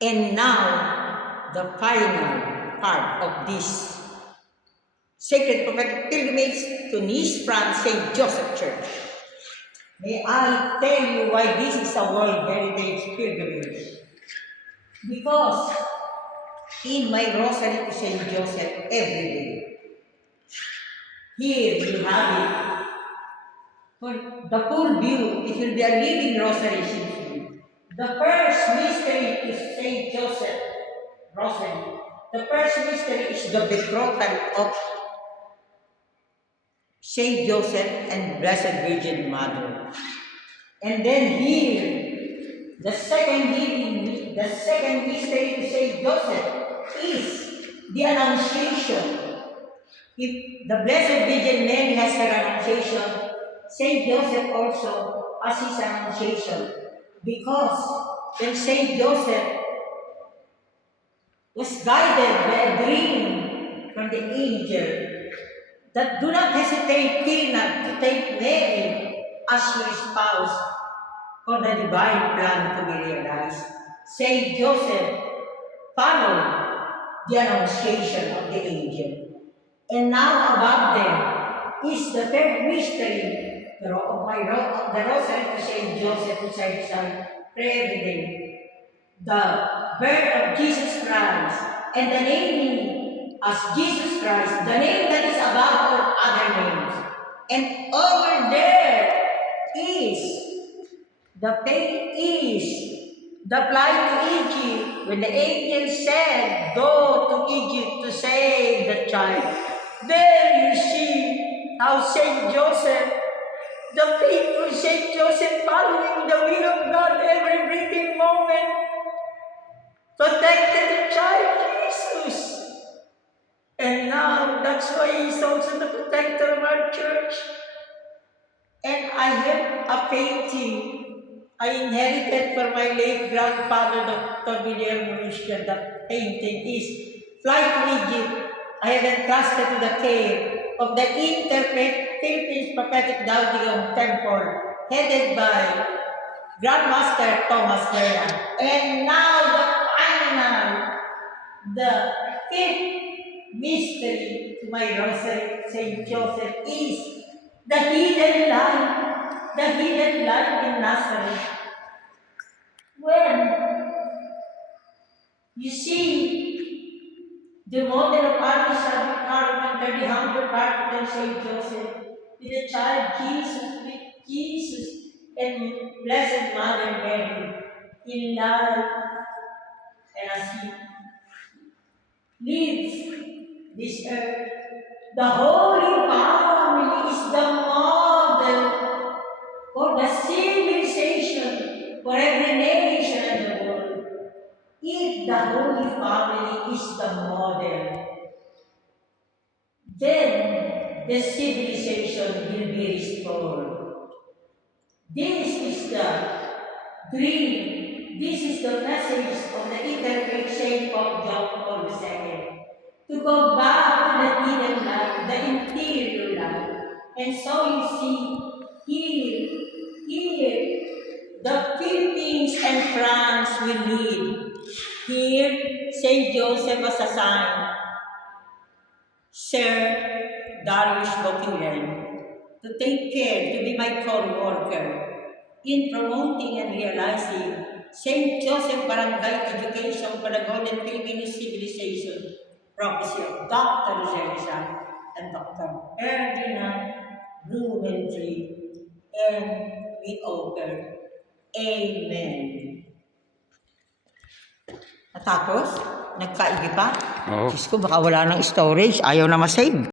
And now, the final part of this sacred prophetic pilgrimage to Nice, France, St. Joseph Church. May I tell you why this is a World Heritage Pilgrimage? Because in my rosary to St. Joseph every day, here you have it. For the full view, it will be a living rosary simply. The first mystery to St. Joseph Rosary. The first mystery is the betrothal of St. Joseph and Blessed Virgin Mother. And then here, the second mystery to St. Joseph is the Annunciation. If the Blessed Virgin Mary has her Annunciation, St. Joseph also has his Annunciation. Because when St. Joseph was guided by a dream from the angel, that do not hesitate, fear not, to take Mary as your spouse for the divine plan to be realized. Saint Joseph followed the Annunciation of the angel. And now above them is the third mystery, the Rosary to Saint Joseph, which I recite every day. The birth of Jesus Christ and the naming as Jesus Christ, the name that is above all other names. And over there is the flight to Egypt, when the angel said, "Go to Egypt to save the child." There you see how Saint Joseph, the faithful Saint Joseph, following the will of God every breathing moment, protected the child Jesus. And now that's why he's also the protector of our church. And I have a painting I inherited from my late grandfather, Dr. Guillermo Mishka. The painting is Flight to Egypt. I have entrusted to the care of the Philippines Prophetic Daodigong Temple, headed by Grandmaster Thomas Lerna. And now the fifth mystery to my rosary, St. Joseph, is the hidden light in Nazareth. When you see the model of artisan carpenter, the humble carpenter St. Joseph, with the child Jesus and Blessed Mother Mary in life, and as he lives this earth, the Holy Family is the model for the civilization for every nation in the world. If the Holy Family is the model, then the civilization will be restored. This is the dream. This is the message of the interfaith Saint Pope John Paul II. To go back to the hidden life, the interior life. And so you see, here, the Philippines and France will lead. Here, St. Joseph was assigned Sir Darius Bokilan to take care, to be my co-worker in promoting and realizing St. Joseph Barangay Education for the Golden Philippine Civilization, prophecy of Dr. Jerry and Dr. Ferdinand Blumentritt, and we offer Amen. Tapos, nagkaigi pa. Diyos ko, baka wala ng storage, ayaw na masave.